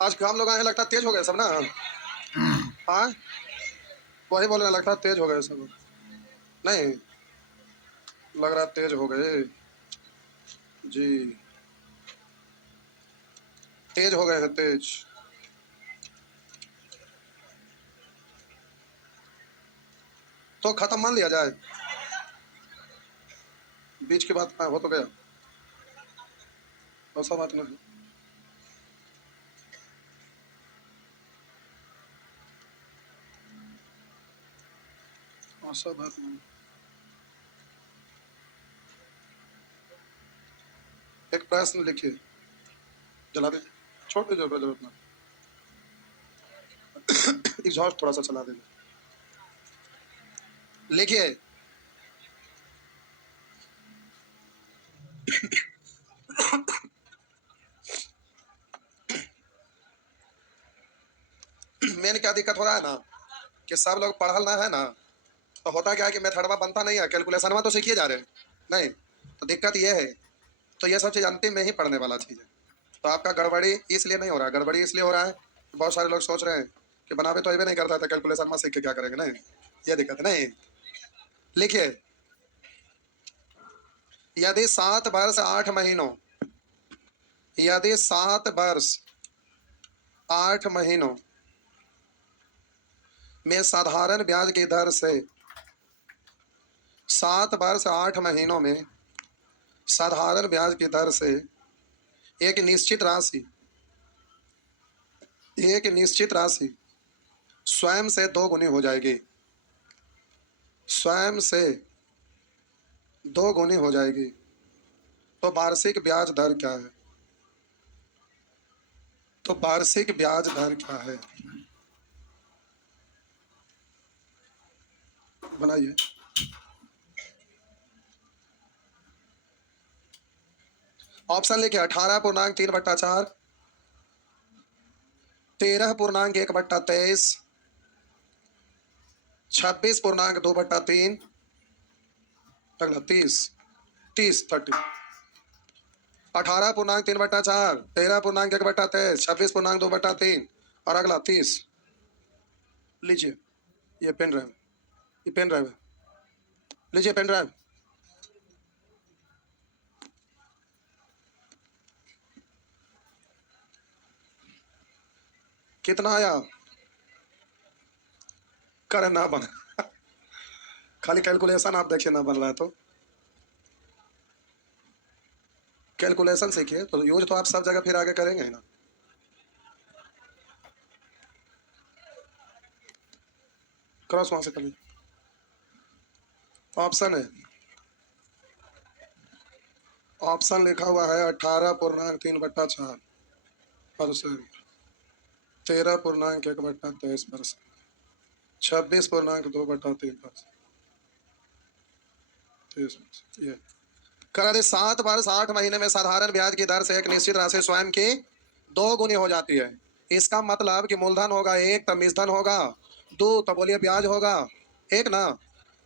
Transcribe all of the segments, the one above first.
आज काम लोग आए हैं, लगता है तेज हो गए सब ना। हाँ, वही बोल रहे हैं, लगता है तेज हो गए सब। नहीं, लग रहा है तेज हो गए जी, तेज हो गए हैं, तेज। तो खत्म मान लिया जाए, बीच की बात हो तो गया, ऐसा बात नहीं। ऐसा बात नहीं। एक प्रश्न लिखिए, जला दीजिए, छोड़ दीजिए, जरूरत नहीं। एग्जॉस्ट थोड़ा सा चला दीजिए, लिखिए। मेन क्या दिक्कत हो रहा है ना, कि सब लोग पढ़ल ना है ना, तो होता क्या है कि मेथडवा बनता नहीं है, कैलकुलेशनवा तो सीखिए जा रहे हैं। नहीं, तो दिक्कत ये है, तो ये सब चीज अंतिम में ही पढ़ने वाला चीज है। तो आपका गड़बड़ी इसलिए नहीं हो रहा है, गड़बड़ी इसलिए हो रहा है कि बहुत सारे लोग सोच रहे हैं कि बनावे तो ये भी नहीं करता था, कैलकुलेशन में सीख के क्या करेंगे। नहीं, ये दिक्कत है। नहीं, लिखिए, यदि 7 वर्ष 8 महीनों, यदि 7 वर्ष 8 महीनों में साधारण ब्याज की दर से, 7 वर्ष 8 महीनों में साधारण ब्याज की दर से एक निश्चित राशि, एक निश्चित राशि स्वयं से 2 गुनी हो जाएगी, स्वयं से 2 गुनी हो जाएगी, तो वार्षिक ब्याज दर क्या है? तो वार्षिक ब्याज दर क्या है? बनाइए। ऑप्शन लिखिए, 18.3/4, 13.1/23, 26.2/3, अगला 30, 30 18.3/4, 13.1/23, 26.2/3 और अगला 30। लीजिए, ये पेन ड्राइव, ये पेन ड्राइव है, लीजिए पेन ड्राइव। कितना आया? करे ना बन खाली कैलकुलेशन आप देखिए, ना बन रहा है तो कैलकुलेशन सीखिए, तो यूज तो आप सब जगह फिर आगे करेंगे ही ना। क्रॉस वहां से कर लीजिए। ऑप्शन है, ऑप्शन लिखा हुआ है 18.3/4%, 13.1/23%, 26.2/3%। ये करा दे, 7 वर्ष 8 महीने में साधारण ब्याज की दर से एक निश्चित राशि स्वयं की 2 गुनी हो जाती है। इसका मतलब कि मूलधन होगा 1, तब मिश्रधन होगा 2, तो बोलिए ब्याज होगा 1 ना।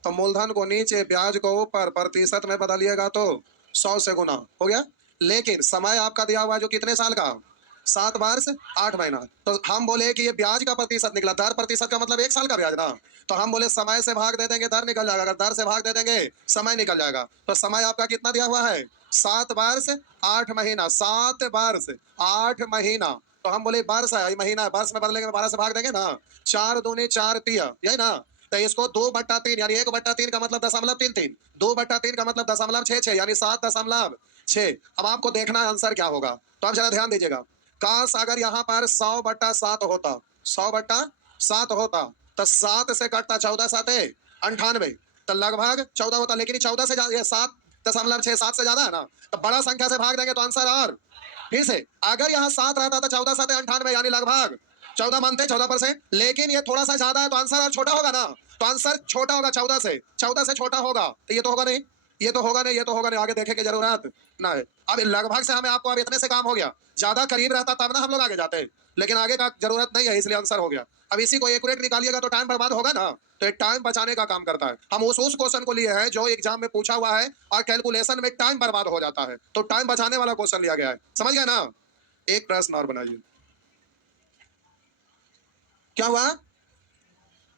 तो मूलधन को नीचे, ब्याज को ऊपर, प्रतिशत में बदलिएगा तो 100 से गुना हो गया। लेकिन समय आपका दिया हुआ है जो कितने साल का, 7 वर्ष 8 महीना, तो हम बोले कि ये ब्याज का प्रतिशत निकला, दर प्रतिशत का मतलब 1 साल का ब्याज ना। तो हम बोले समय से भाग दे देंगे, दर निकल जाएगा, अगर दर से भाग दे देंगे समय निकल जाएगा। तो समय आपका कितना दिया हुआ है, 7 वर्ष 8 महीना, 7 वर्ष 8 महीना। तो हम बोले वर्ष है, महीना है, वर्ष में बदलेंगे, 12 से भाग देंगे ना, 4 दूनी 4 तिया, यही ना। तो इसको 2/3 यानी 1/3 का मतलब 0.33, 2/3 का मतलब 0.66 यानी 7.6। अब आपको देखना है आंसर क्या होगा, तो आप जरा ध्यान दीजिएगा। काश अगर यहाँ पर 100/7 होता, 100/7 होता, तो 7 से कटता 14 7 98, तो लगभग 14 होता, लेकिन 14 से ज्यादा, 7.6, 7 से ज्यादा है ना, तो बड़ा संख्या से भाग देंगे तो आंसर। और फिर से अगर यहाँ 7 रहता तो 14 7 98 यानी लगभग 14 मानते 14%, लेकिन ये थोड़ा सा ज्यादा है तो आंसर और छोटा होगा ना, तो आंसर छोटा होगा 14 से छोटा होगा, तो ये तो होगा नहीं, ये तो होगा नहीं, ये तो होगा नहीं, आगे देखे की जरूरत ना है। अब लगभग से हमें आपको अब इतने से काम हो गया, ज्यादा करीब रहता तब ना हम लोग आगे जाते, लेकिन आगे का जरूरत नहीं है, इसलिए आंसर हो गया। अब इसी को एक्यूरेट निकालिएगा तो टाइम बर्बाद होगा ना, तो एक टाइम बचाने का काम करता है। हम उस क्वेश्चन को लिए हैं जो एग्जाम में पूछा हुआ है और कैलकुलेशन में टाइम बर्बाद हो जाता है, तो टाइम बचाने वाला क्वेश्चन लिया गया है, समझ गए ना। एक प्रश्न और बनाइए, क्या हुआ?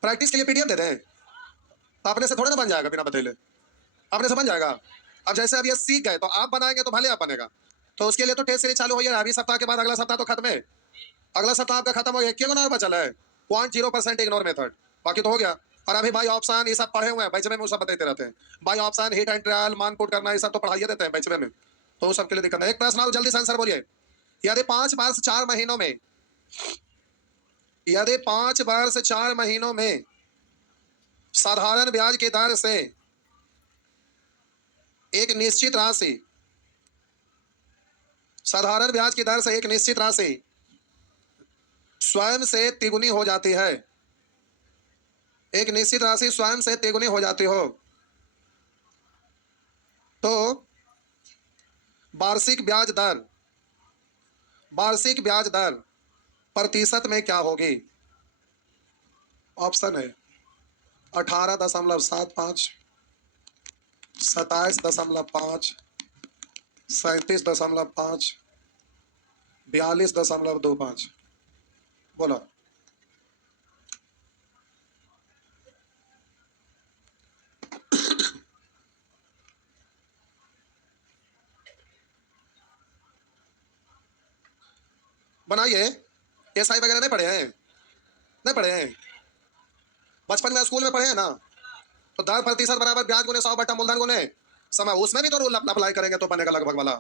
प्रैक्टिस के लिए पीडीएफ दे दें तो अपने से थोड़ा ना बन जाएगा, बिना बतेले अपने से बन जाएगा। अब जैसे अब ये सीख गए तो आप बनाएंगे तो भले आप बनेगा। तो उसके लिए तो टेस्ट सीरीज चालू हुई है। अभी सप्ताह के बाद अगला सप्ताह तो खत्म है। अगला सप्ताह आपका खत्म हो गया, क्यों ना बचा है 0.0% इग्नोर मेथड, बाकी तो हो गया। और अभी बाई ऑप्शन ये सब पढ़े हुए हैं, बैच में वो सब बताते रहते हैं। By option, hit and trial, मान पुट करना, ये सब तो पढ़ाइए देते हैं बैच में, तो उस सब के लिए दिक्कत नहीं। एक प्रश्न जल्दी से आंसर बोलिए। यदि 5 बार से 4 महीनों में, यदि 5 बार से 4 महीनों में साधारण ब्याज की दर से एक निश्चित राशि, साधारण ब्याज की दर से एक निश्चित राशि स्वयं से तिगुनी हो जाती है, एक निश्चित राशि स्वयं से तिगुनी हो जाती हो, तो वार्षिक ब्याज दर, वार्षिक ब्याज दर प्रतिशत में क्या होगी? ऑप्शन है 18.75, 27.5, 37.5, 42.25। बोलो। बनाइए। एसआई वगैरह नहीं पढ़े हैं? नहीं पढ़े हैं? बचपन में स्कूल में पढ़े हैं ना? तो 10% बराबर ब्याज गुने 100 बटा मूलधन गुने समय, उसमें भी तो रूल अप्लाई करेंगे तो बनेगा लगभग वाला।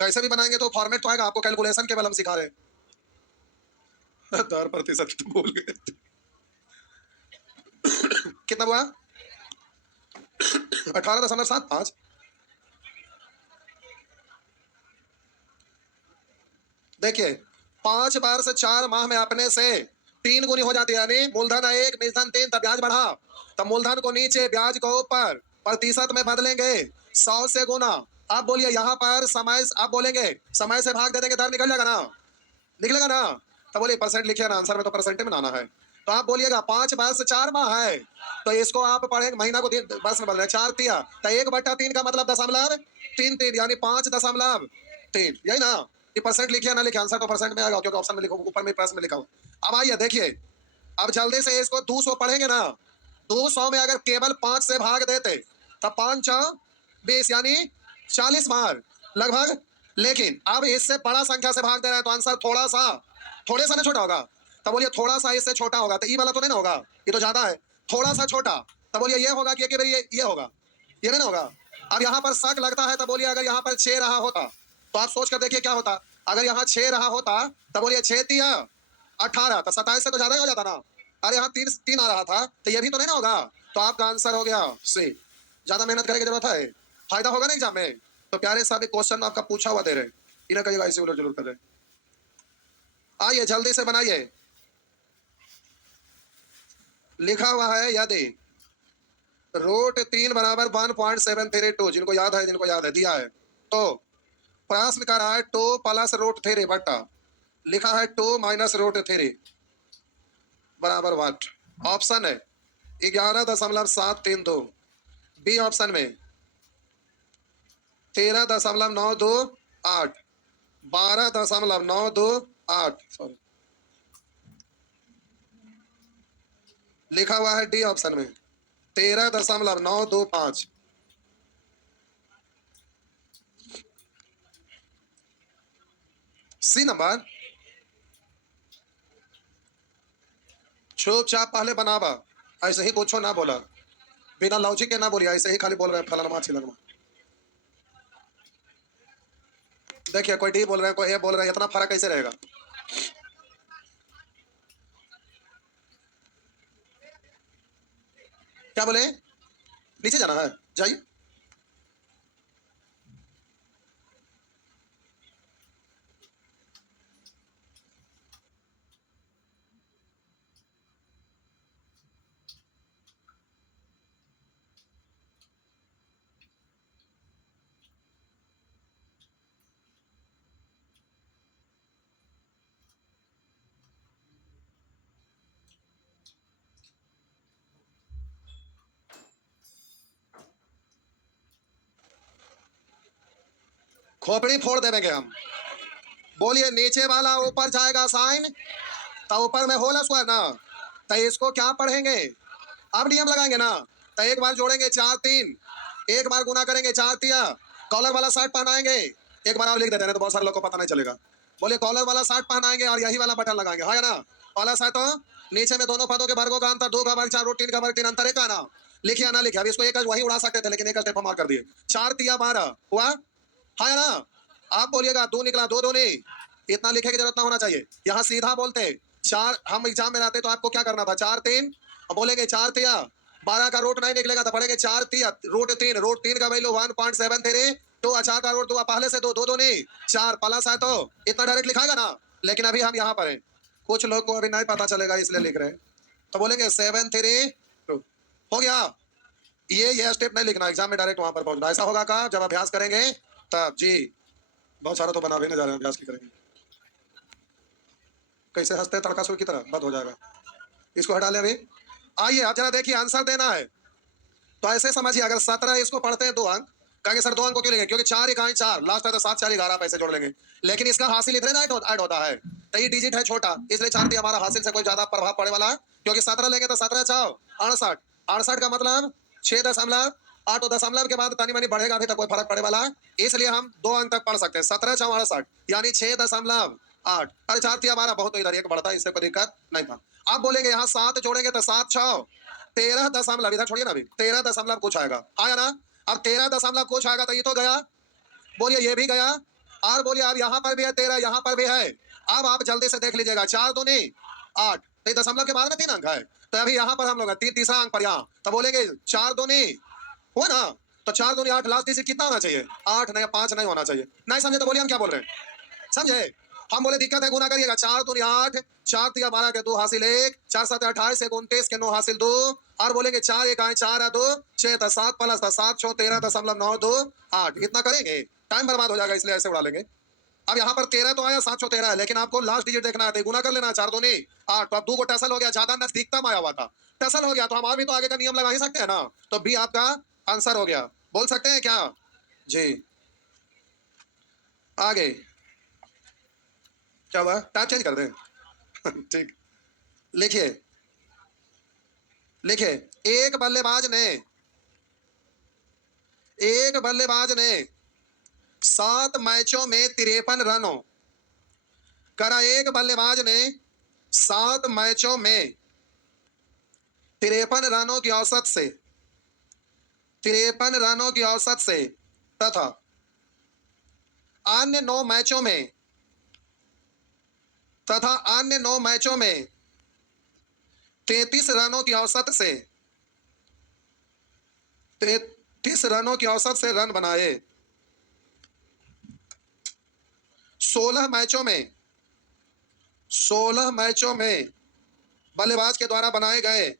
कैसे भी बनाएंगे तो फॉर्मेट तो आएगा। आपको कैलकुलेशन केवल हम सिखा रहे हैं। 10% तो भूल गए। कितना हुआ? 18.75। देखिए 5 बार से 4 माह में अपने से 3 गुनी हो जाती है, यानी मूलधन 1 मूलधन 3, तब ब्याज बढ़ा, तब मूलधन को नीचे ब्याज को ऊपर, प्रतिशत में बदलेंगे 100 से गुना। आप बोलिए यहाँ पर समय, आप बोलेंगे समय से भाग दे देंगे, दर निकल जाएगा ना? निकलेगा ना? तो बोलिए परसेंट लिखिए ना, आंसर में तो परसेंट में आना है। तो आप बोलिएगा 5 बार से 4 माह है, तो इसको आप पढ़ेंगे महीना को वर्ष में बदल रहे 4 तिया, तो 1/3 का मतलब 0.33, यानी 5.3, यही ना? ये परसेंट लिखिए ना लिखिए, आंसर तो परसेंट में आएगा, क्योंकि ऑप्शन में लिखो, ऊपर में प्रश्न में लिखा हो। अब आइए देखिए, अब जल्दी से इसको 200 पढ़ेंगे ना। 200 में अगर केवल 5 से भाग देते तब 5 20, यानी 40 बार लगभग। लेकिन अब इससे बड़ा संख्या से भाग दे रहे हैं तो आंसर थोड़े सा ना छोटा होगा। तब बोलिए थोड़ा सा इससे छोटा होगा, तो ई वाला तो नहीं ना होगा, ये तो ज्यादा है। थोड़ा सा छोटा, तब बोलिए ये होगा कि ये होगा, ये नहीं होगा। अब यहाँ पर शक लगता है, तब बोलिए अगर यहाँ पर 6 रहा होता तो आप सोच कर देखिए क्या होता। अगर यहाँ 6 रहा होता तब बोलिए 6 तिया 18, तो 27 से तो ज्यादा ही हो जाता ना। अरे यहाँ 3 आ रहा था, तो ये भी तो नहीं ना होगा। तो आपका आंसर हो गया सी। ज्यादा मेहनत करने की जरूरत है, फायदा होगा ना एग्जाम में। तो प्यारे साहब एक क्वेश्चन आपका पूछा हुआ दे रहे, इन्हें कहिएगा ऐसे उलट जरूर कर रहे। आइए जल्दी से बनाइए। लिखा हुआ है यदि √3 बराबर 1.732, जिनको याद है, जिनको याद है दिया है, तो प्रश्न कर रहा है 2 प्लस √3 बटा, लिखा है 2 माइनस √3 बराबर वाट। ऑप्शन है 11.732, बी ऑप्शन में 13.928, 12.928, सॉरी, लिखा हुआ है डी ऑप्शन में 13.925। सी नंबर चुपचाप पहले बनावा, ऐसे ही पूछो ना बोला, बिना लॉजिक के ना बोलिए, ऐसे ही खाली बोल रहे हैं फलाना छिलनमा। देखिए कोई डी बोल रहे हैं, कोई ए बोल रहे हैं, इतना फर्क कैसे रहेगा? क्या बोले? नीचे जाना है, जाइए। खोपड़ी फोड़ देंगे हम। बोलिए नीचे वाला ऊपर जाएगा साइन, तो ऊपर में होल स्क्वायर ना, तो इसको क्या पढ़ेंगे, अब नियम लगाएंगे ना। तो एक बार जोड़ेंगे 4 3, एक बार गुना करेंगे 4 तिया, कॉलर वाला 60 पहनाएंगे। एक बार आप लिख देते हैं तो बहुत सारे लोग को पता नहीं चलेगा। बोलिए कॉलर वाला 60 पहनाएंगे और यही वाला बटन लगाएंगे, है ना। कॉलर 60 तो नीचे में दोनों पदों के वर्गों का अंतर 2 का वर्ग 4 रूट 3 का वर्ग 3 अंतर एक आना। लिखिए ना लिखिए, अब इसको एक वही उड़ा सकते थे लेकिन एक स्टेप मार कर दिए। 4 तिया 12 हुआ, है ना। आप बोलिएगा 2 निकला 2 2 नहीं, इतना लिखे की जरूरत ना होना चाहिए। यहाँ सीधा बोलते 4, हम एग्जाम में रहते तो आपको क्या करना था 4 3, बोलेंगे 4 तिया 12 का रूट नहीं निकलेगा तो पढ़ेंगे 4 तिया रूट 3 का वैल्यू 1.73 तो 4 का रूट 2 पहले से 2 2 2 नहीं 4 प्लस है तो इतना डायरेक्ट लिखाएगा ना। लेकिन अभी हम यहाँ पर हैं, कुछ लोग को अभी नहीं पता चलेगा इसलिए लिख रहे हैं, तो बोलेंगे 7 3 2 हो गया। ये स्टेप नहीं लिखना, एग्जाम में डायरेक्ट वहां पर पहुंचना। ऐसा होगा का जब अभ्यास करेंगे तब जी। बहुत सारा तो बना भी नहीं जा रहे हैं, अभ्यास की करेंगे। कैसे हंसते तड़का सुई की तरह बंद हो जाएगा, इसको हटा ले अभी। आइए आप जरा देखिए, आंसर देना है तो ऐसे समझिए, अगर 17 इसको पढ़ते हैं 2 अंक, कहेंगे सर 2 अंक को क्यों लेंगे, क्योंकि 4 इकाई 4 लास्ट है तो 7 4 11 पैसे जोड़ लेंगे। लेकिन इसका हासिल इतने ना ऐड होता है, तो ये डिजिट है छोटा, इसलिए 4 दिया हमारा हासिल से कोई ज्यादा प्रभाव पड़े वाला है। क्योंकि 17 लेंगे तो 17 4 68, 68 का मतलब 6.8 और दशमलव के बाद तनी मनी बढ़ेगा, अभी तक कोई फर्क पड़े वाला है, इसलिए हम 2 अंक तक पढ़ सकते हैं। 17 4 68 यानी 6.8। अरे 4 तिया 12 बहुत, इधर एक बढ़ता है, इससे कोई दिक्कत नहीं था। आप बोलेंगे यहाँ 7 जोड़ेंगे तो 7 6 13 दशमलव, इधर छोड़िए ना अभी, 13 दशमलव कुछ आएगा, आया ना। अब 13 दशमलव कुछ आएगा तो ये तो गया, बोलिए ये भी गया, और बोलिए अब यहाँ पर भी है 13, यहाँ पर भी है। अब आप जल्दी से देख लीजिएगा 4 2 नहीं 8, तो दशमलव के बाद में 3 अंक है, तो अभी यहाँ पर हम लोग तीसरा अंक पर यहाँ, तो बोलेंगे 4 2 नहीं हुआ ना, तो 4 2 नहीं 8, लास्ट डिजिट कितना होना चाहिए 8 नहीं 5 नहीं होना चाहिए। नहीं समझे तो बोलिए हम क्या बोल रहे हैं, समझे। हम बोले दिक्कत है, गुना करिएगा 4 2 8, 4 3 12 के 2 हासिल 1, 4 7 28 1 29 के 9 हासिल 2, और बोलेंगे 4 1 4 है 2 6 था 7 प्लस था 7 6 13.92 8, इतना करेंगे टाइम बर्बाद हो जाएगा, इसलिए ऐसे उड़ा लेंगे। अब यहाँ पर 13 तो आया 7 6 13 है, लेकिन आपको लास्ट डिजिट देखना है, गुना कर लेना 4 2 नहीं 8, तो अब 2 को टसल हो गया, ज्यादा नजदीकता में आया हुआ था, टसल हो गया, तो हम और भी तो आगे का नियम लगा ही सकते हैं ना, तो बी आपका आंसर हो गया। बोल सकते हैं क्या जी। आगे क्या हुआ, टाइप चेंज कर दें ठीक, लिखिए लिखिए, एक बल्लेबाज ने 7 मैचों में 53 रनों करा, एक बल्लेबाज ने 7 मैचों में 53 रनों की औसत से 53 रनों की औसत से तथा अन्य 9 मैचों में 33 रनों की औसत से 33 रनों की औसत से रन बनाए। 16 मैचों में बल्लेबाज के द्वारा बनाए गए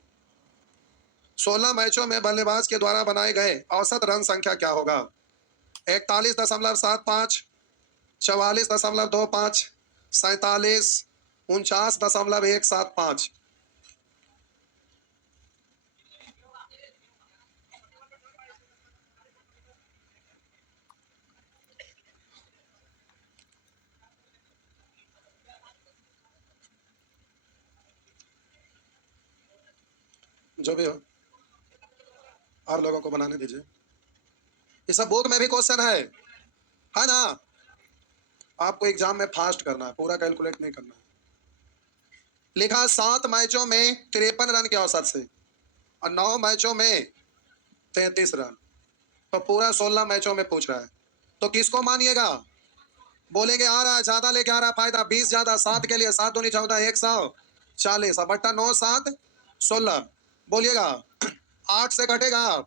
16 मैचों में बल्लेबाज के द्वारा बनाए गए औसत रन संख्या क्या होगा, 41.75, 44.25, 47, 49.175। जो भी हो और लोगों को बनाने दीजिए, ये सब बुक में भी क्वेश्चन है ना। आपको एग्जाम में फास्ट करना है, पूरा कैलकुलेट नहीं करना है। लिखा 7 मैचों में 53 रन के औसत से और 9 मैचों में 33 रन, तो पूरा 16 मैचों में पूछ रहा है, तो किसको मानिएगा। बोलेंगे आ रहा है ज्यादा लेके आ रहा है, फायदा 20 ज्यादा, 7 के लिए 7 दूनी 14 140 बट्टा 9 7 16, बोलिएगा 8 से कटेगा,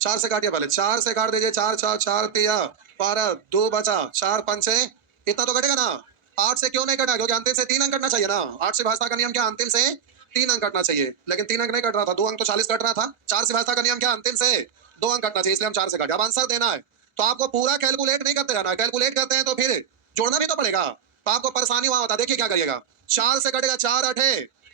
4 से काटिए, पहले 4 से काट दीजिए, 4 4 4 तिया 12 2 बचा 4 पंचे, इतना तो कटेगा ना। 8 से क्यों नहीं कटा, क्योंकि अंतिम से 3 अंक कटना चाहिए ना, 8 से भाजपा का नियम क्या, अंतिम से 3 अंक कटना चाहिए, लेकिन 3 अंक नहीं कट रहा था, 2 अंक तो 40 कट रहा था। 4 से भाजपा का नियम क्या, अंतिम से 2 अंक कटना चाहिए, इसलिए हम 4 से काटे। अब आंसर देना है तो आपको पूरा कैलकुलेट नहीं करते रहना, कैलकुलेट करते हैं तो फिर जोड़ना भी तो पड़ेगा, तो आपको परेशानी वहां होता है। देखिए क्या करिएगा, 4 से कटेगा 4 8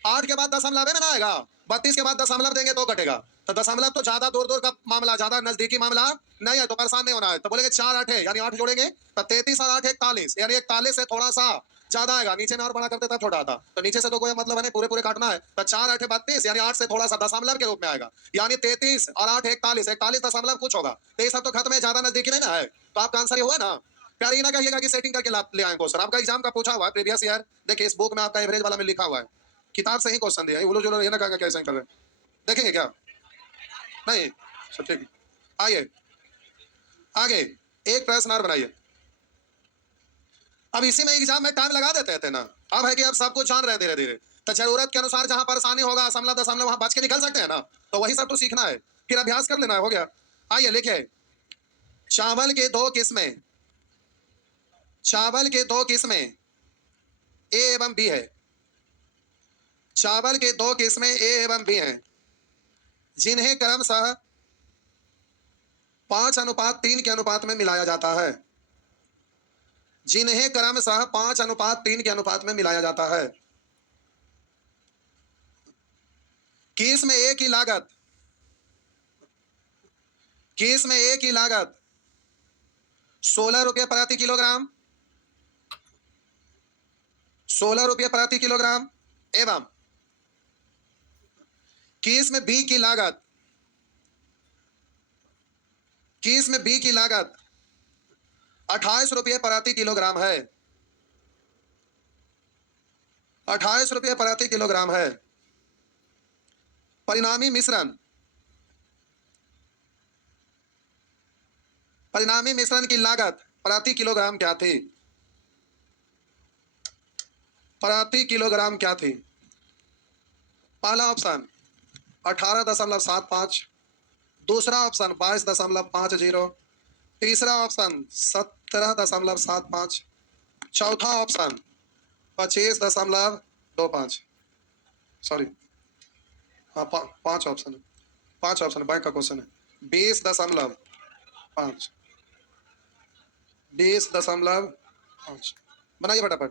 8 के बाद दशमलव में ना आएगा, 32 के बाद दशमलव देंगे तो कटेगा। तो दशमलव तो ज्यादा दूर दूर का मामला, ज्यादा नजदीकी मामला नहीं है, तो परेशान नहीं होना है। तो बोलेंगे 4 8 है, यानी 8 जोड़ेंगे तो 33 और 8 41, यानी 41 से थोड़ा सा ज्यादा आएगा। नीचे में और बड़ा करते तब छोटा आता, तो नीचे से तो कोई मतलब है नहीं, पूरे पूरे काटना है। तो 4 8 32, यानी 8 से थोड़ा सा दशमलव के रूप में आएगा, यानी 33 और 8 41, 41 दशमलव कुछ होगा। तो ये सब तो खत्म है, ज्यादा नजदीकी नहीं ना है। तो आपका आंसर ये हुआ ना। प्यारे ये ना कहिएगा कि सेटिंग करके ले आए क्वेश्चन, आपका एग्जाम का पूछा हुआ है प्रीवियस ईयर। देखिए इस बुक में आपका एवरेज वाला में लिखा हुआ है, किताब से ही क्वेश्चन दिया है, उलो जुलो ये ना कहा कैसे कर रहे हैं। देखेंगे क्या? नहीं, सब ठीक है। आइए आगे एक प्रश्न और बनाइए। अब इसी में एग्जाम में टाइम लगा देते थे ना, अब है कि अब सब कुछ जान रहे हैं धीरे धीरे। तो जरूरत के अनुसार जहां परेशानी होगा दशमलव दशमलव वहां बच के निकल सकते हैं ना, तो वही सब तो सीखना है, फिर अभ्यास कर लेना है, हो गया। आइए लिखे, चावल के दो किस्में, चावल के दो किस्में ए एवं बी है, चावल के दो किस्में ए एवं बी हैं, जिन्हें क्रमशः 5:3 के अनुपात में मिलाया जाता है, जिन्हें क्रमशः 5:3 के अनुपात में मिलाया जाता है। किस्म ए की लागत, किस्म ए की लागत 16 रुपये प्रति किलोग्राम, 16 रुपये प्रति किलोग्राम, एवं किस्म बी की लागत, किस्म बी की लागत 28 रुपये प्रति किलोग्राम है, 28 रुपये प्रति किलोग्राम है। परिणामी मिश्रण, परिणामी मिश्रण की लागत प्रति किलोग्राम क्या थी, प्रति किलोग्राम क्या थी? पहला ऑप्शन 18.75, दूसरा ऑप्शन 22.50, तीसरा ऑप्शन 17.75, चौथा ऑप्शन 25.25। सॉरी हाँ, 5 ऑप्शन है, 5 ऑप्शन बैंक का क्वेश्चन है। 20.5, 20.5 बनाइए फटाफट।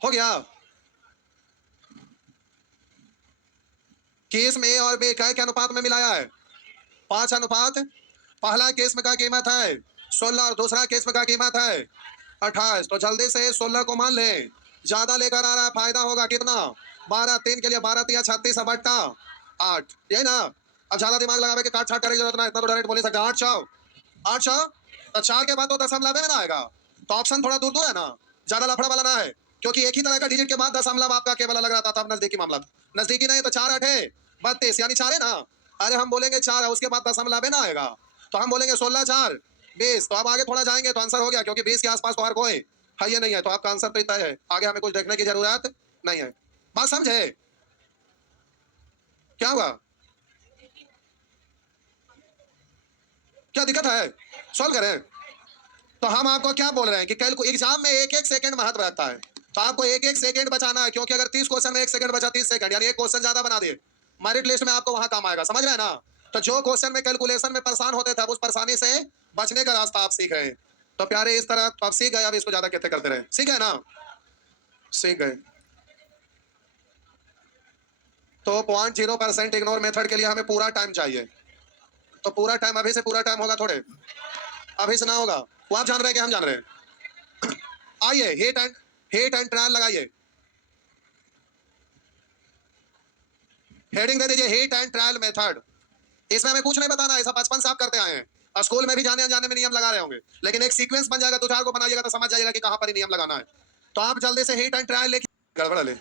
हो गया। केस में ए और बी क्या के अनुपात में मिलाया है? 5 अनुपात। पहला केस में का कीमत है 16 और दूसरा केस में का कीमत है 28। तो जल्दी से 16 को मान ले, ज्यादा लेकर आ रहा है, फायदा होगा कितना? 12, 3 के लिए 12 3 36 बट्टा 8, यही ना। अब ज्यादा दिमाग लगावे के काट छाट करने की जरूरत ना, इतना तो डायरेक्ट बोल ही सकते 8 6 8 6। तो 4 के बाद तो दशमलव में ना आएगा, तो ऑप्शन थोड़ा दूर दूर है ना, ज्यादा लफड़ा वाला ना है, क्योंकि एक ही तरह का डिजिट के बाद दशमलव आपका केवल लग रहा था, तब नजदीकी मामला था। नजदीकी नहीं तो 4 8 32, यानी 4 है ना। अरे हम बोलेंगे 4 है, उसके बाद दशमलव ना आएगा, तो हम बोलेंगे 16 4 20। तो अब आगे थोड़ा जाएंगे तो आंसर हो गया, क्योंकि 20 के आसपास तो हर कोई है ये नहीं है, तो आपका आंसर तो इतना है, आगे हमें कुछ देखने की जरूरत नहीं है। बात समझे? क्या हुआ? क्या दिक्कत है? सॉल्व करें। तो हम आपको क्या बोल रहे हैं कि कल को एग्जाम में एक एक सेकंड महत्व रहता है, तो आपको एक एक सेकंड बचाना है, क्योंकि अगर 30 क्वेश्चन में 1 सेकंड बचा, 30 सेकंड यानी एक क्वेश्चन ज्यादा बना दिए, मेरिट लिस्ट में आपको वहां काम आएगा, समझ रहे हैं ना। तो जो क्वेश्चन में कैलकुलेशन में परेशान होते थे, उस परेशानी से बचने का रास्ता आप सीख रहे हैं। तो प्यारे इस तरह तो आप सीख गए, अब इसको ज्यादा कहते करते रहे, सीख गए ना, सीख गए। तो 0.0% इग्नोर मेथड के लिए हमें पूरा टाइम चाहिए, तो पूरा टाइम अभी से पूरा टाइम होगा थोड़े, अभी से ना होगा, वो आप जान रहे हैं कि हम जान रहे हैं। आइए हिट एंड ट्रायल लगाइए, हेडिंग दे दीजिए हिट एंड ट्रायल मेथड। इसमें हमें कुछ नहीं बताना, ऐसा बचपन से आप करते आए हैं, स्कूल में भी जाने अनजाने में नियम लगा रहे होंगे, लेकिन एक सीक्वेंस बन जाएगा, 2 4 को बनाइएगा तो समझ जाइएगा कि कहां पर ही नियम लगाना है। तो आप जल्दी से हिट एंड ट्रायल लिख, गड़बड़ा ले,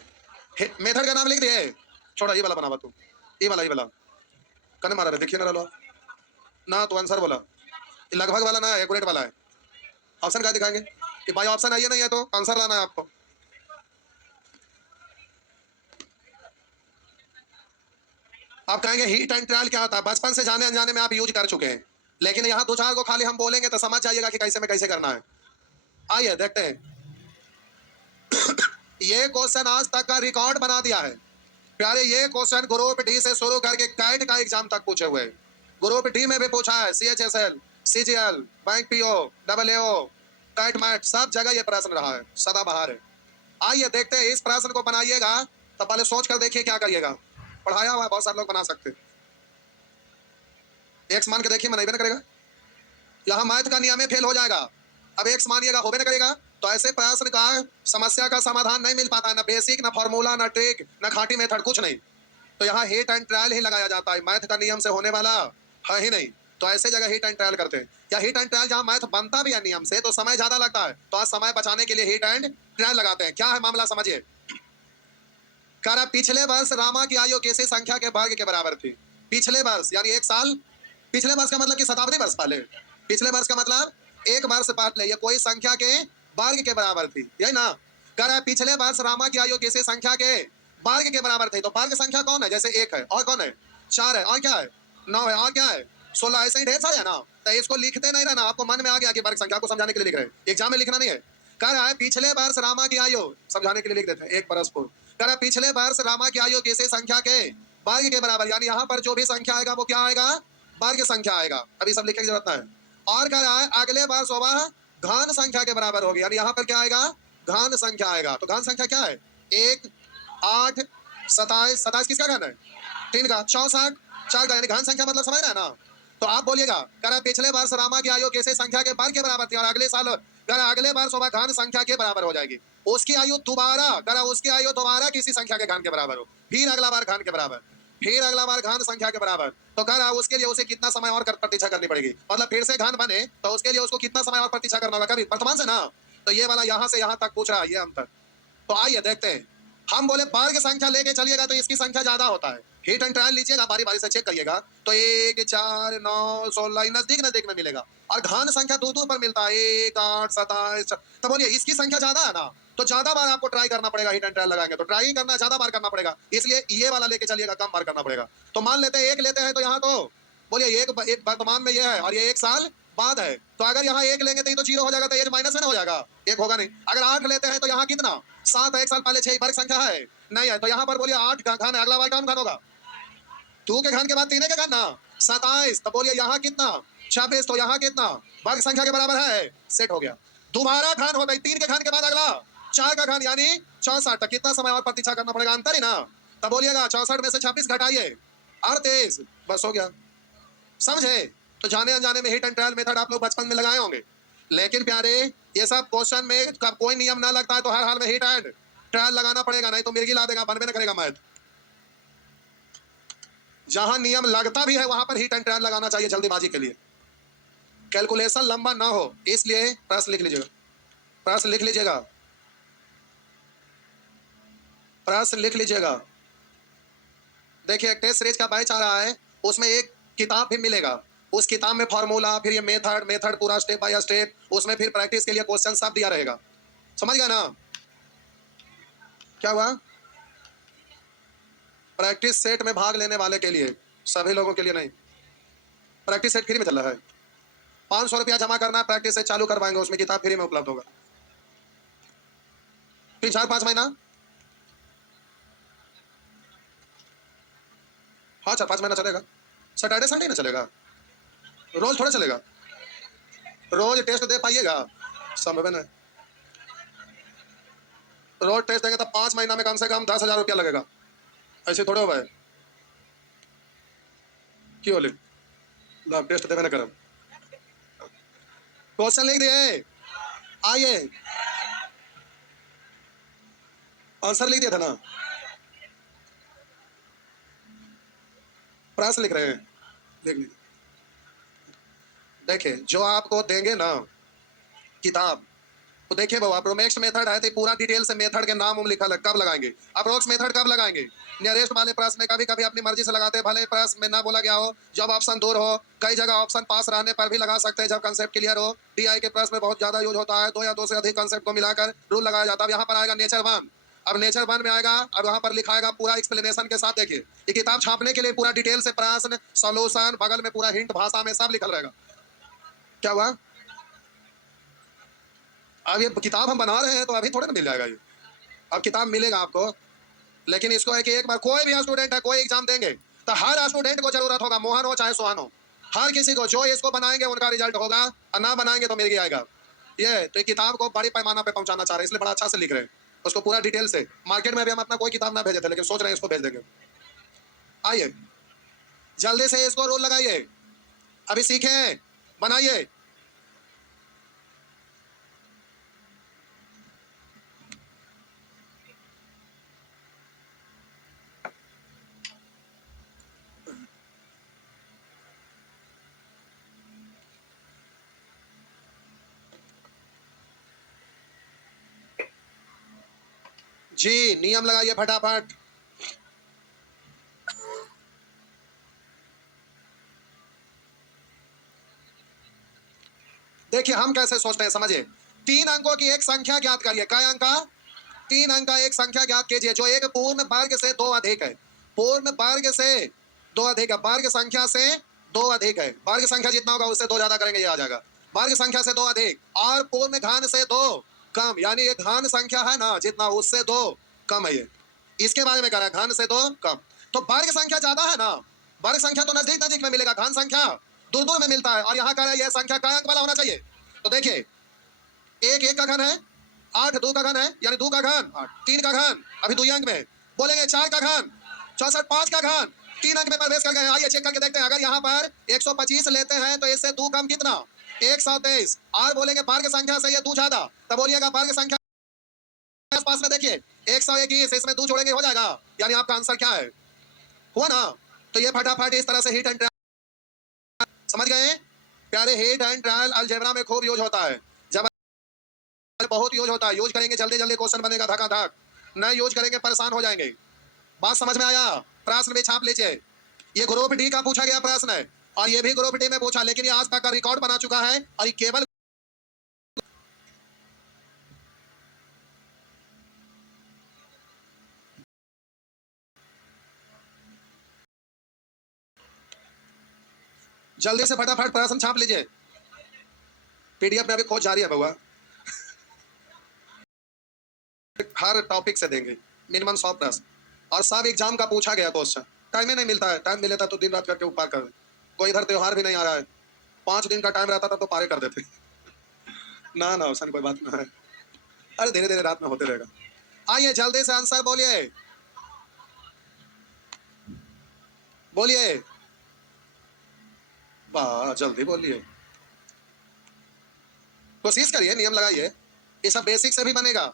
मेथड का नाम लिख दिए, छोड़ा ये वाला बनावा तू, ये वाला कने मारा रे, देखिए ना लो ना, तो आंसर बोला लगभग वाला ना, एक्यूरेट वाला है। ऑप्शन क्या दिखाएंगे कि भाई ऑप्शन है ये नहीं है, तो आंसर लाना है आपको। आप कहेंगे हीट एंड ट्रायल क्या होता है, बचपन से जाने अनजाने में आप यूज कर चुके हैं, लेकिन यहाँ 2 4 को खाली हम बोलेंगे तो समझ जाइएगा कि कैसे में कैसे करना है। आइए देखते हैं। ये क्वेश्चन आज तक का रिकॉर्ड बना दिया है प्यारे, ये क्वेश्चन ग्रुप डी से शुरू करके कैट का एग्जाम तक पूछे हुए, ग्रुप डी में भी पूछा है, CHSL CGL, bank PO, AAO, CAT MAT, सब जगह ये प्रश्न रहा है, सदाबहार है। आइए देखते हैं, इस प्रश्न को बनाइएगा तो पहले सोच कर देखिए क्या करिएगा। पढ़ाया हुआ बहुत सारे लोग बना सकते, एक्स मान के देखिए, मनाइबे ना करेगा। यहाँ मैथ का नियम फेल हो जाएगा। अब एक्स मानिएगा, होबे ना करेगा। तो ऐसे प्रश्न का समस्या का समाधान नहीं मिल पाता है, ना बेसिक, ना फॉर्मूला, ना ट्रिक, ना खाटी मेथड, कुछ नहीं। तो यहाँ हिट एंड ट्रायल ही लगाया जाता है, मैथ का नियम से होने वाला है ही नहीं। तो ऐसे जगह हिट एंड ट्रायल करते हैं। या हिट एंड ट्रायल जहाँ मैथ बनता भी है नियम से तो समय ज्यादा लगता है, तो आज समय बचाने के लिए हिट एंड ट्रायल लगाते हैं। क्या है मामला समझिए। कह रहा पिछले वर्ष रामा की आयु किसी संख्या के वर्ग के बराबर थी। पिछले वर्ष यानी एक साल, पिछले वर्ष का मतलब कि शताब्दी वर्ष पहले, पिछले वर्ष का मतलब एक वर्ष पहले, ये कोई संख्या के वर्ग के बराबर थी, यही ना। कह रहा पिछले वर्ष रामा की आयु किसी संख्या के वर्ग के बराबर थी। तो वर्ग संख्या कौन है? जैसे एक है, और कौन है? 4 है, और क्या है? 9 है, और क्या है? 16। ऐसे ही ढेर सारे है ना। तो इसको लिखते नहीं रहना, आपको मन में आ गया कि वर्ग संख्या को समझाने के लिए लिख रहे हैं, एग्जाम में लिखना नहीं है। कह रहा है पिछले वर्ष रामा की आयु समझाने के लिए लिख देते हैं, एक बरस पूर्व। कह रहा पिछले वर्ष रामा की आयु किसी संख्या के वर्ग के बराबर, यानी यहाँ पर जो भी संख्या आएगा वो क्या आएगा? वर्ग संख्या आएगा। अभी सब लिखने की जरूरत नहीं। और कह रहा है अगले वर्ष वह घन संख्या के बराबर होगी, यानी यहाँ पर क्या आएगा? घन संख्या आएगा। तो घन संख्या क्या है? 1, 8, 27, 27 किसका घन है? 3 का। 64 4 का, यानी घन संख्या मतलब समझ रहे हैं ना। तो आप बोलिएगा, कह रहा पिछले वर्ष रामा की आयु किसी संख्या के वर्ग के बराबर थी और अगले साल कह रहा अगले वर्ष वह घन संख्या के बराबर हो जाएगी। उसकी आयु दोबारा, कह रहा उसकी आयु दोबारा किसी संख्या के घन के बराबर हो, फिर अगला बार घन के बराबर, फिर अगला बार घन संख्या के बराबर। तो कह रहा उसके लिए उसे कितना समय और प्रतीक्षा करनी पड़ेगी, मतलब फिर से घन बने तो उसके लिए उसको कितना समय और प्रतीक्षा करना होगा, कभी वर्तमान से ना। तो ये वाला यहाँ से यहाँ तक पूछ रहा है, ये अंतर। तो आइए देखते हैं। हम बोले वर्ग संख्या लेके चलिएगा तो इसकी संख्या ज्यादा होता है। हिट एंड ट्रायल लीजिएगा, बारी बारी से चेक करिएगा। तो 1, 4, 9, 16 नजदीक नजदीक में मिलेगा, और घन संख्या दूर दूर पर मिलता है, 1, 8, 27। तो बोलिए इसकी संख्या ज्यादा है ना, तो ज्यादा बार आपको ट्राई करना पड़ेगा। हिट एंड ट्रायल लगाएंगे तो ट्राई करना ज्यादा बार करना पड़ेगा, इसलिए ये वाला लेके चलिएगा, कम बार करना पड़ेगा। तो मान लेते हैं 1 लेते हैं, तो यहाँ तो बोलिए एक वर्तमान में ये है और ये 1 साल बाद है। तो अगर यहाँ 1 लेंगे तो ये तो 0 हो जाएगा, तो एज माइनस में ना हो जाएगा, 1 होगा नहीं। अगर 8 लेते हैं तो यहाँ कितना? 7 है, 1 साल पहले 6 वर्ग संख्या है नहीं है। तो यहाँ पर बोलिए 8 का घन है, अगला बार कौन घन होगा? 2 के घन के बाद 3 का घन ना, 27। तो बोलिए यहाँ कितना? 26। तो यहाँ कितना? वर्ग संख्या के बराबर है, सेट हो गया। दोबारा घन हो गई, 3 के घन के बाद अगला 4 का घन, यानी 64। तक कितना समय और प्रतीक्षा करना पड़ेगा? अंतर ही ना। तब बोलिएगा 64 में से 26 घटाइए, 38, बस हो गया। समझे? तो जाने अनजाने में हिट एंड ट्रायल मेथड आप लोग बचपन में लगाए होंगे, लेकिन प्यारे ये सब क्वेश्चन में कोई नियम ना लगता है तो हर हाल में हिट एंड ट्रायल लगाना पड़ेगा, नहीं तो मिर्गी ला देगा, बनबे ना करेगा मैथ। जहां नियम लगता भी है वहां पर हिट एंड ट्रायल लगाना चाहिए जल्दीबाजी के लिए, कैलकुलेशन लंबा ना हो, इसलिए प्रश्न लिख लीजिएगा, प्रश्न लिख लीजिएगा, प्रश्न लिख लीजिएगा। देखिए टेस्ट सीरीज का बैच आ रहा है, उसमें एक किताब भी मिलेगा, उस किताब में फॉर्मूला, फिर ये मेथड पूरा स्टेप बाय स्टेप, उसमें फिर प्रैक्टिस के लिए क्वेश्चन सब दिया रहेगा। समझ गया ना? क्या हुआ? प्रैक्टिस सेट में भाग लेने वाले के लिए, सभी लोगों के लिए नहीं। प्रैक्टिस सेट फ्री में चल रहा है, 500 रुपया जमा करना है, प्रैक्टिस सेट चालू करवाएंगे, उसमें किताब फ्री में उपलब्ध होगा। फिर 4-5 महीना, हाँ 4-5 महीना चलेगा। सैटरडे संडे ना चलेगा, रोज थोड़ा चलेगा, रोज टेस्ट दे पाइएगा? संभव नहीं। रोज टेस्ट देंगे तो 5 महीना में कम से कम 10,000 रुपया लगेगा, ऐसे थोड़े हो भाई। क्यों लिख लाभ टेस्ट देवे ना करब, क्वेश्चन लिख दिए, आइए आंसर लिख दिया था ना, प्रश्न लिख रहे हैं, लिख लीजिए। देखिए जो आपको देंगे ना किताब, तो देखिए बाबू अप्रोक्स मेथड है तो पूरा डिटेल से मेथड के नाम लिखा है, कब लगाएंगे अप्रोक्स मेथड, कब लगाएंगे। नियरेस्ट वाले प्रश्न में कभी कभी अपनी मर्जी से लगाते हैं, भले प्रश्न में ना बोला गया हो, जब ऑप्शन दूर हो, कई जगह ऑप्शन पास रहने पर भी लगा सकते हैं, जब कंसेप्ट क्लियर हो। टीआई के प्रश्न में बहुत ज्यादा यूज होता है, 2 या 2 से अधिक कंसेप्ट को मिलाकर रूल लगाया जाता है। यहाँ पर आएगा नेचर 1, अब नेचर 1 में आएगा, अब यहाँ पर लिखाएगा पूरा एक्सप्लेनेशन के साथ। देखिए ये किताब छापने के लिए पूरा डिटेल से प्रश्न सॉल्यूशन, बगल में पूरा हिंट भाषा में सब लिखल रहेगा। क्या हुआ? अब ये किताब हम बना रहे हैं तो अभी थोड़ा ना मिल जाएगा ये, अब किताब मिलेगा आपको, लेकिन इसको है कि एक बार कोई भी स्टूडेंट है, कोई एग्जाम देंगे तो हर स्टूडेंट को जरूरत होगा, मोहन हो चाहे सुहान हो, हर किसी को जो इसको बनाएंगे उनका रिजल्ट होगा, और ना बनाएंगे तो मिल आएगा। ये तो ये किताब को बड़ी पैमाना पे पहुंचाना चाह रहे हैं, इसलिए बड़ा अच्छा से लिख रहे हैं उसको पूरा डिटेल से। मार्केट में भी हम अपना कोई किताब ना भेजे थे, लेकिन सोच रहे हैं इसको भेज देंगे। आइए जल्दी से इसको रोल लगाइए, अभी सीखें, बनाइए। जी नियम लगाइए फटाफट। देखिए हम कैसे सोचते हैं, समझिए। 3 अंकों की एक संख्या ज्ञात करिए। क्या अंक का? 3 अंक का एक संख्या ज्ञात कीजिए जो एक पूर्ण वर्ग से 2 अधिक है। पूर्ण वर्ग से 2 अधिक है, वर्ग संख्या से 2 अधिक है। वर्ग संख्या जितना होगा उससे 2 ज्यादा करेंगे, ये आ जाएगा। वर्ग संख्या से 2 अधिक और पूर्ण घन से 2 कम, यानी ये घन संख्या है ना, जितना उससे 2 कम है। ये इसके बारे में कह रहा है, घन से 2 कम। तो वर्ग संख्या ज्यादा है ना, वर्ग संख्या तो नजदीक नजदीक में मिलेगा, घन संख्या दूर दूर में मिलता है। और यहाँ कह रहा है यह संख्या क्या अंक वाला होना चाहिए। तो देखिए 1 1 का घन है, 8 2 का घन है, यानी 2 का घन 8, 3 का घन अभी 2 अंक में बोलेंगे, 4 का घन 64, 5 का घन 3 अंक में प्रवेश कर गए। आइए चेक करके देखते हैं। अगर यहाँ पर 125 लेते हैं तो इससे 2 कम कितना, 123। और बोलेंगे वर्ग संख्या से ये 2 ज्यादा, तब बोलिएगा वर्ग संख्या आसपास में देखिए 121, इसमें 2 जोड़ेंगे हो जाएगा, यानी आपका आंसर क्या है, हुआ ना। तो ये फटाफट इस तरह से हिट एंड ट्रायल, समझ गए प्यारे। हिट एंड ट्रायल अलजेब्रा में खूब यूज होता है, जब बहुत यूज होता है। यूज करेंगे जल्दी जल्दी क्वेश्चन बनेगा धका धक, न यूज करेंगे परेशान हो जाएंगे। बात समझ में आया? प्रश्न भी छाप लीजिए। ये ग्रुप डी का पूछा गया प्रश्न है, और ये भी ग्रुप डी में पूछा, लेकिन ये आज तक का रिकॉर्ड बना चुका है। और ये केवल जल्दी से फटाफट प्रश्न छाप लीजिए। पीडीएफ में अभी खोज जारी है बउआ, हर टॉपिक से देंगे मिनिमम 100 प्रश्न, और सब एग्जाम का पूछा गया क्वेश्चन। टाइम ही नहीं मिलता है, टाइम मिले था तो दिन रात करके ऊपर कर दे। कोई इधर त्योहार भी नहीं आ रहा है, 5 दिन का टाइम रहता था तो पारे कर देते। ना ना वैसा कोई बात ना है, अरे धीरे धीरे रात में होते रहेगा। आइए जल्दी से आंसर बोलिए, बोलिए, वाह जल्दी बोलिए, कोशिश करिए, नियम लगाइए, ये सब बेसिक से भी बनेगा।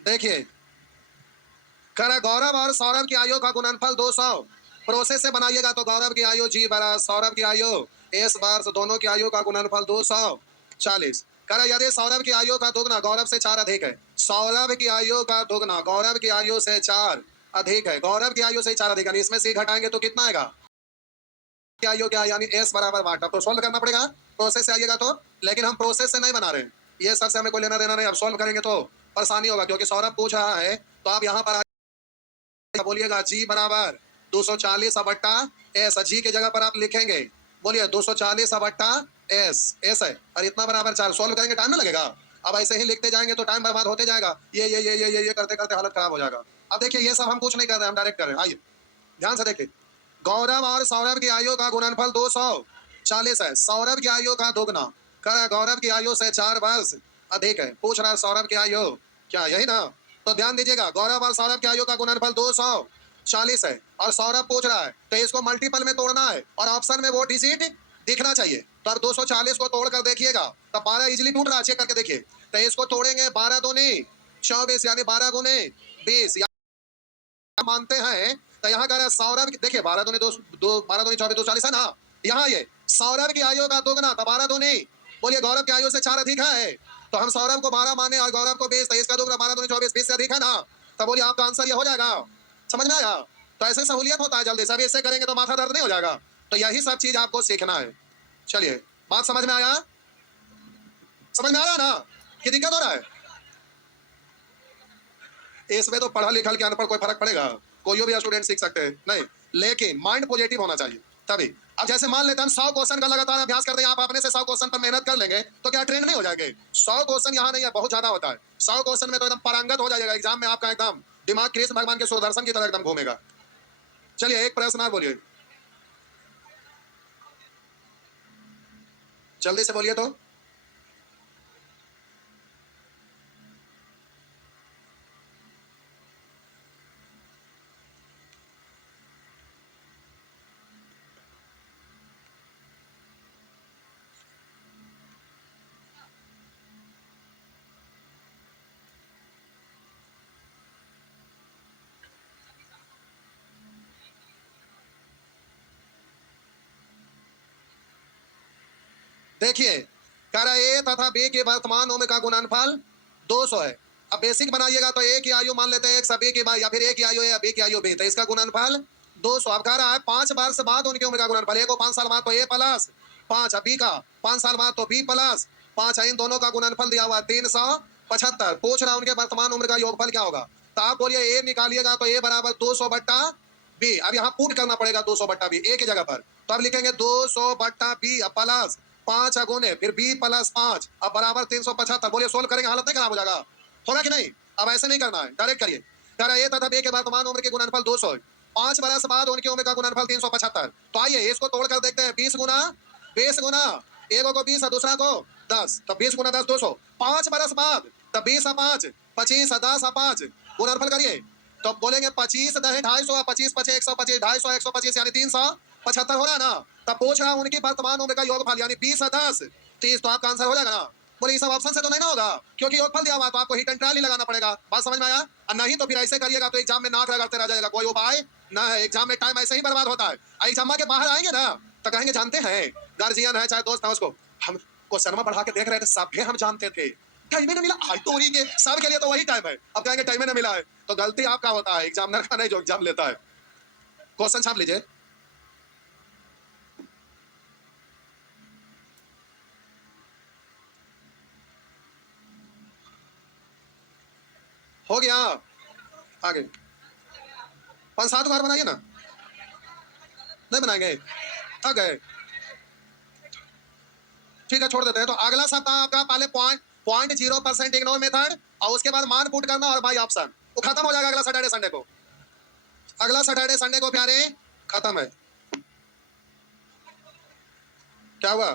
देखिए करा गौरव और सौरभ की आयु का गुणनफल 200। प्रोसेस से बनाइएगा तो गौरव की आयु जी बरा सौरभ की आयु एस वर्ष, दोनों की आयु का गुणनफल 240। करा यदि सौरभ की आयु का दुगना गौरव से 4 अधिक है, सौरभ की आयु का दुगना गौरव की आयु से 4 अधिक है, गौरव की आयु से 4 अधिक, यानी इसमें से घटाएंगे तो कितना आएगा, की आयु क्या, यानी एस बराबर वाट। अब तो सोल्व करना पड़ेगा, प्रोसेस से आइएगा तो, लेकिन हम प्रोसेस से नहीं बना रहे हैं, ये सर से हमें कोई लेना देना नहीं। अब सोल्व करेंगे तो परेशानी होगा, क्योंकि सौरभ पूछ रहा है। तो आप यहाँ पर बोलिएगा जी बराबर 240 बट्टा एस, जी की जगह पर आप लिखेंगे, बोलिए 240 बट्टा एस, एस है और इतना बराबर 4। सॉल्व करेंगे टाइम ना लगेगा, अब ऐसे ही लिखते जाएंगे तो टाइम बर्बाद होते जाएगा, ये करते करते हालत खराब हो जाएगा। अब देखिए ये सब हम कुछ नहीं कर रहे, हम डायरेक्ट कर रहे हैं। आइए ध्यान से देखिए, गौरव और सौरभ की आयु का गुणनफल 240 है, सौरभ की आयु का दोगुना, कर गौरव की आयु से 4 वर्ष अधिक है। पूछ रहा है सौरभ की आयु क्या, यही ना। तो ध्यान दीजिएगा, गौरव और सौरभ की आयु का गुणनफल 240 है, और सौरभ पूछ रहा है तो इसको मल्टीपल में तोड़ना है, और ऑप्शन में वो डिजिट दिखना चाहिए। तो अब 240 को तोड़ कर देखिएगा, तो 12 इजिली टूट रहा है, चेक करके देखिए। तो इसको तोड़ेंगे 12 दूनी 24, यानी 12 गुने 20 मानते हैं। तो यहाँ कह रहा है सौरभ, देखिए 12 दूनी 2, 12 दूनी 24, 240 है ना। यहाँ ये सौरभ की आयु का दोगुना तो 12 दूनी, बोलिए गौरव की आयु से 4 अधिक है, तो हम सौरभ को 12 माने और गौरव को 20, तो इसका दोगुना 12 दूनी 24, 20 से अधिक है ना, तो बोलिए आपका आंसर ये हो जाएगा। समझ में आया? तो ऐसे सहूलियत होता है जल्दी से, अभी इससे करेंगे तो माथा दर्द नहीं हो जाएगा। तो यही सब चीज आपको सीखना है। चलिए, बात समझ में आया? समझ में आ रहा है ना कि दिक्कत हो रहा है? इसमें तो पढ़ा लिखा के अनपढ़ कोई फर्क पड़ेगा? कोई भी स्टूडेंट सीख सकते हैं नहीं, लेकिन माइंड पॉजिटिव होना चाहिए तभी। अब जैसे मान लेते हैं हम 100 क्वेश्चन का लगातार अभ्यास करते हैं, आप अपने से 100 क्वेश्चन पर मेहनत कर लेंगे तो क्या ट्रेंड नहीं हो जाएंगे? 100 क्वेश्चन यहाँ नहीं है, बहुत ज्यादा होता है। 100 क्वेश्चन में तो एकदम पारंगत हो जाएगा, एग्जाम में आपका एकदम दिमाग कृष्ण भगवान के सुदर्शन की तरह एकदम घूमेगा। चलिए एक प्रश्न आप बोलिए, जल्दी से बोलिए। तो देखिए, कह रहा ए तथा बी के वर्तमान उम्र का गुणनफल 200 है। अब बेसिक बनाइएगा तो ए की आयु मान लेते हैं एक सभी की बाई, या फिर ए की आयु है या बी की आयु बी, तो इसका गुणनफल 200। अब कह रहा है 5 वर्ष बाद उनकी उम्र का गुणनफल, ए को 5 साल बाद तो ए प्लस 5, बी का 5 साल बाद तो बी प्लस 5, इन दोनों का गुणनफल दिया हुआ 375। पूछ रहा उनके वर्तमान उम्र का योगफल क्या होगा, तो आप बोलिए ए निकालिएगा तो ए बराबर 200 बट्टा बी। अब यहाँ पुट करना पड़ेगा 200 बट्टा बी ए की जगह पर, तो अब लिखेंगे 200 बट्टा बी प्लस 5 गुने फिर बी प्लस 5 अब बराबर 375। बोलिए सोल्व करेंगे, हालत नहीं खराब हो जाएगा? होगा कि नहीं? अब ऐसे नहीं करना है, डायरेक्ट करिए। कह रहा है ए तथा बी के वर्तमान उम्र के गुणनफल 200 है, 5 वर्ष बाद उनकी उम्र का गुणनफल 375। तो आइए इसको तोड़ कर देखते हैं। 20 गुना 20 गुना, एक को 20 और दूसरा को 10, तो 20 गुना 10 200। 5 वर्ष बाद तो 20 और 5 25 और 10 और 5 गुणनफल करिए, तो बोलेंगे 25 10 250, 25 5 125, 250 125 यानी 375 हो रहा है ना। तब पूछ रहा उनकी वर्तमान उम्र का योगफल यानी 20 और 10 30, तो आपका आंसर हो जाएगा ना। बोले सब ऑप्शन से तो नहीं ना होगा, क्योंकि योगफल दिया हुआ तो आपको हिट एंड ट्रायल ही लगाना पड़ेगा। बात समझ में आया? और नहीं तो फिर ऐसे करिएगा तो एग्जाम में नाक रगड़ते रह जाएगा, कोई उपाय ना है। एग्जाम में टाइम ऐसे ही बर्बाद होता है। एग्जाम के बाहर आएंगे ना तो कहेंगे जानते हैं, गार्जियन है चाहे दोस्त है, उसको हम क्वेश्चन में पढ़ा के देख रहे थे, सभी हम जानते थे, टाइम ही नहीं मिला। आज तो के सब के लिए तो वही टाइम है, अब कहेंगे टाइम ही नहीं मिला है। तो गलती आपका होता है, एग्जामिनर का नहीं जो एग्जाम लेता है। क्वेश्चन छाप लीजिए। हो गया, आगे 5-7 बार बनाइए ना, नहीं बनाएंगे थक गए, ठीक है छोड़ देते हैं। तो अगला सप्ताह आपका पहले 0.0% इग्नोर मेथड और उसके बाद मान पुट करना और बाई ऑप्शन, वो खत्म हो जाएगा अगला सैटरडे संडे को। अगला सैटरडे संडे को प्यारे खत्म है। क्या हुआ?